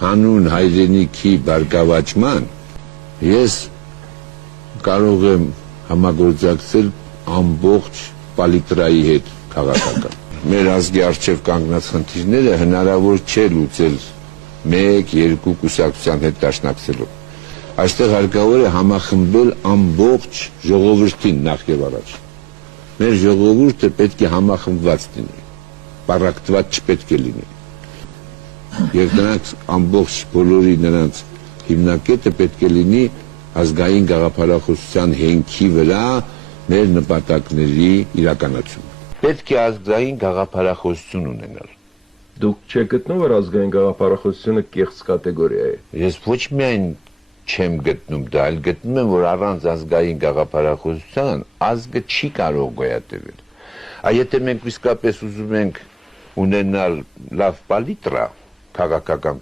հանուն հայրենիքի բարգավաճման ես կարող եմ համագործակցել ամբողջ պալիտրայի հետ քաղաքական։ Մեր ազգի առջև կանգնած խնդիրները հնարավոր չէ լուծել մեկ, երկու կուսակցության հետ դաշնակցելով։ Այստեղ հարկավոր է համախմբել ամբողջ ժողովրդին նախ եւ առաջ։ Մեր ժողովուրդը պետք է համախմբված լինի, պառակտված չպետք է լինի։ Եվ նրանց ամբողջ բոլորի նրանց հիմնակետը պետք է լինի ազգային գաղափարախոսության հենքի վրա մեր նպատակների իրականացումը։ Պետք է ազգային գաղափարախոսություն ունենալ։ Դուք չեք գտնում, որ ազգային գաղափարախոսությունը կեղծ կատեգորիա է։ Ես ոչ միայն չեմ գտնում դա, այլ գտնում եմ, որ առանց ազգային գաղափարախոսության ազգը չի կարող գոյատևել։ Եթե մենք իսկապես ուզում ենք ունենալ լավ պալիտրա քաղաքական